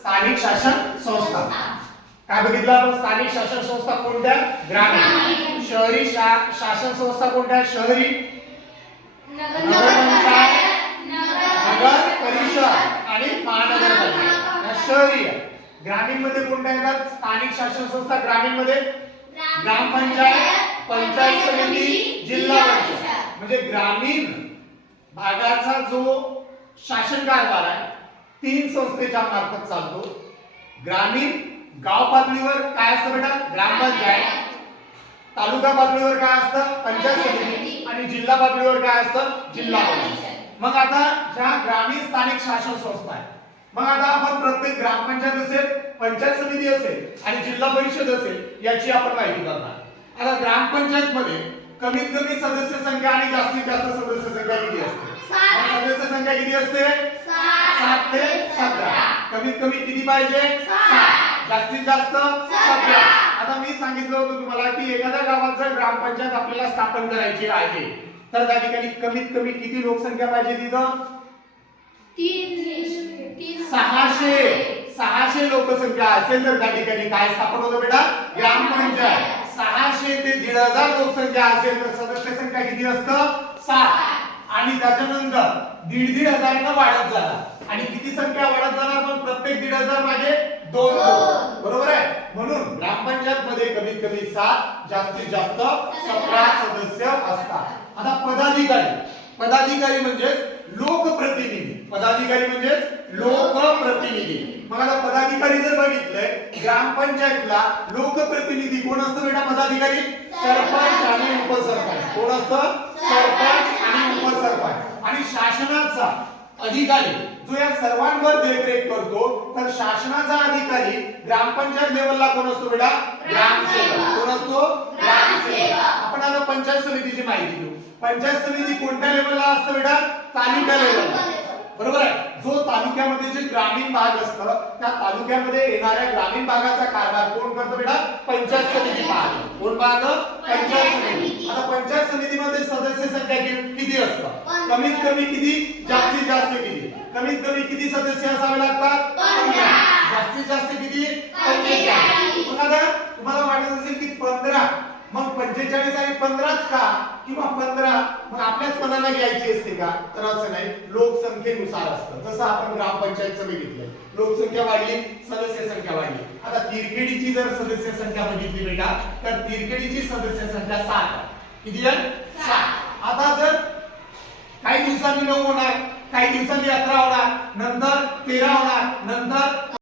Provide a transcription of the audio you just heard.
स्थानिक शासन संस्था काय बघितलं आपण? स्थानिक शासन संस्था कोणत्या? ग्रामीण. शहरी शासन संस्था कोणत्या? शहरी. नगरपंचायत, नगर परिषद आणि महानगरपालिका या शहरी. ग्रामीण मध्ये कोणत्या येतात? स्थानिक शासन संस्था ग्रामीण मध्ये ग्रामपंचायत, पंचायत समिती, जिल्हा परिषद. म्हणजे ग्रामीण भागाचा जो शासन कारभार आहे तीन संस्थेच्या मार्फत चालतो. ग्रामीण गाव पातळीवर काय असतं बेटा? ग्रामपंचायत. तालुका पातळीवर काय असतं? पंचायत समिती. आणि जिल्हा पातळीवर काय असतं? जिल्हा परिषद. मग आता ज्या ग्रामीण स्थानिक शासन संस्था आहे, मग आता आपण प्रत्येक ग्रामपंचायत असेल, पंचायत समिती असेल आणि जिल्हा परिषद असेल याची आपण माहिती करणार. आता ग्रामपंचायत मध्ये कमीत कमी सदस्य संख्या आणि जास्तीत जास्त सदस्य संख्या किती असते? सदस्य संख्या किती असते? 7 ते 17. कमीत कमी किती पाहिजे? 7. जास्तीत जास्त 17. आता मी सांगितलं होतं तुम्हाला की एखाद्या गावात जर ग्रामपंचायत आपल्याला स्थापन करायची आहे तर त्या ठिकाणी कमीत कमी किती लोकसंख्या पाहिजे? तिथं 600 लोकसंख्या असेल तर त्या ठिकाणी काय स्थापन होतं बेटा? ग्रामपंचायत. 600 ते 1500 लोकसंख्या असेल तर सदस्य संख्या किती असतं? 7. आणि त्याच्यानंतर 1500 वाढत जाणार आणि किती संख्या वाढत जाणार? पण प्रत्येक 1500 मागे 2. बरोबर आहे. म्हणून ग्रामपंचायत मध्ये कमीत कमी 7, जास्तीत जास्त 17 सदस्य असतात. आता पदाधिकारी म्हणजे लोकप्रतिनिधी. पदाधिकारी म्हणजे लोकप्रतिनिधी. मग आता पदाधिकारी जर बघितलंय ग्रामपंचायतला लोकप्रतिनिधी कोण असतं बेटा? पदाधिकारी सरपंच आणि उपसरपंच. कोण असतं? सरपंच आणि उपसरपंच. आणि शासनाचा अधिकारी जो या सर्वांवर देखरेख करतो तर शासनाचा अधिकारी ग्रामपंचायत लेवलला कोण असतो बेटा? ग्रामसेवक. कोण असतो? ग्रामसेवक. आपण आता पंचायत समितीची माहिती घेऊ. पंचायत समिती कोणत्या लेवलला असते बेटा? तालुका लेवलला. बरोबर आहे. जो तालुक्यामध्ये जे ग्रामीण भाग असतं त्या तालुक्यामध्ये येणाऱ्या ग्रामीण भागाचा कारभार कोण करतो बेटा? पंचायत समिती पाहते. कोण पाहतं? पंचायत समिती. आता पंचायत समितीमध्ये सदस्य संख्या किती असतं? कमीत कमी किती? जास्तीत जास्त किती? कमीत कमी किती सदस्य असावे लागतात? 15. जास्तीत जास्त किती? 45. मग आता तुम्हाला वाटत असेल की 15 मग 45 आणि 15च का किंवा 15 मग आपल्याच मनाला घ्यायची असते का? तर असं नाही. लोकसंख्येनुसार असतं. जसं आपण ग्रामपंचायतचं बघितलं, लोकसंख्या वाढली, सदस्य संख्या वाढली. आता तिरखेडीची जर सदस्य संख्या बघितली बेटा तर तिरखेडीची सदस्य संख्या 7. किती आहे? 7. आता जर काही दिवसांनी 9 होणार, काही दिवसांनी 11 होणार, नंतर 13 होणार, नंतर